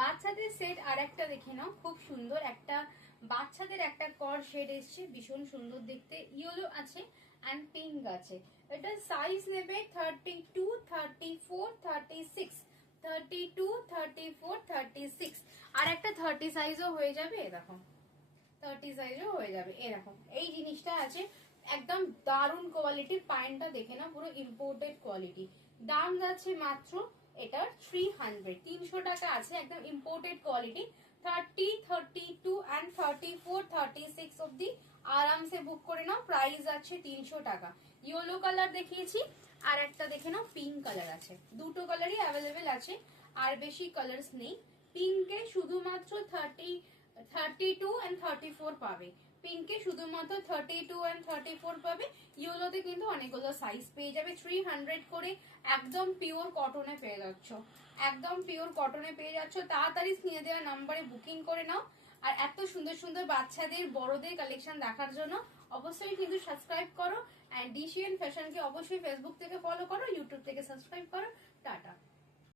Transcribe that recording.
বাচ্চাদের সেট আর একটা দেখে নাও, খুব সুন্দর একটা বাচ্চাদের একটা কর শেড এসছে, ভীষণ সুন্দর দেখতে, ইয়েলো আছে অ্যান্ড পিঙ্ক আছে। এটা সাইজ নেবে 32, 34, 36, 32, 34, 36, আর একটা 30 সাইজও হয়ে যাবে। দেখো 30 সাইজও হয়ে যাবে এরকম, এই জিনিসটা আছে। একদম দারুণ কোয়ালিটির, প্যান্টটা দেখে না, পুরো ইম্পোর্টেড কোয়ালিটি। দাম যাচ্ছে মাত্র এটার 300, 300 টাকা আছে, একদম ইম্পোর্টেড কোয়ালিটি। 30, 32 অ্যান্ড 34, 36 অব্দি আরামসে বুক করে নাও। প্রাইস আছে 300 টাকা। ইয়েলো কালার দেখিয়েছি, আর একটা দেখে নাও পিঙ্ক কালার আছে, দুটো কালারই অ্যাভেলেবেল আছে, আর বেশি কালার্স নেই। পিঙ্কে শুধুমাত্র 32 and 34 পাবে, পিঙ্কে শুধুমাত্র 32 and 34 পাবে। ইয়েলোতে কিন্তু অনেকগুলো সাইজ পেয়ে যাবে। 300 করে একদম পিওর কটনে পেয়ে যাচ্ছ, একদম পিওর কটনে পেয়ে যাচ্ছ। তাড়াতাড়ি স্ক্রিনে দেওয়া নাম্বারে বুকিং করে নাও। আর এত সুন্দর সুন্দর বাচ্চাদের বড়দের কালেকশন দেখার জন্য অবশ্যই কিন্তু সাবস্ক্রাইব করো, এন্ড ডিসিএন ফ্যাশনকে অবশ্যই ফেসবুক থেকে ফলো করো, ইউটিউব থেকে সাবস্ক্রাইব করো। টাটা।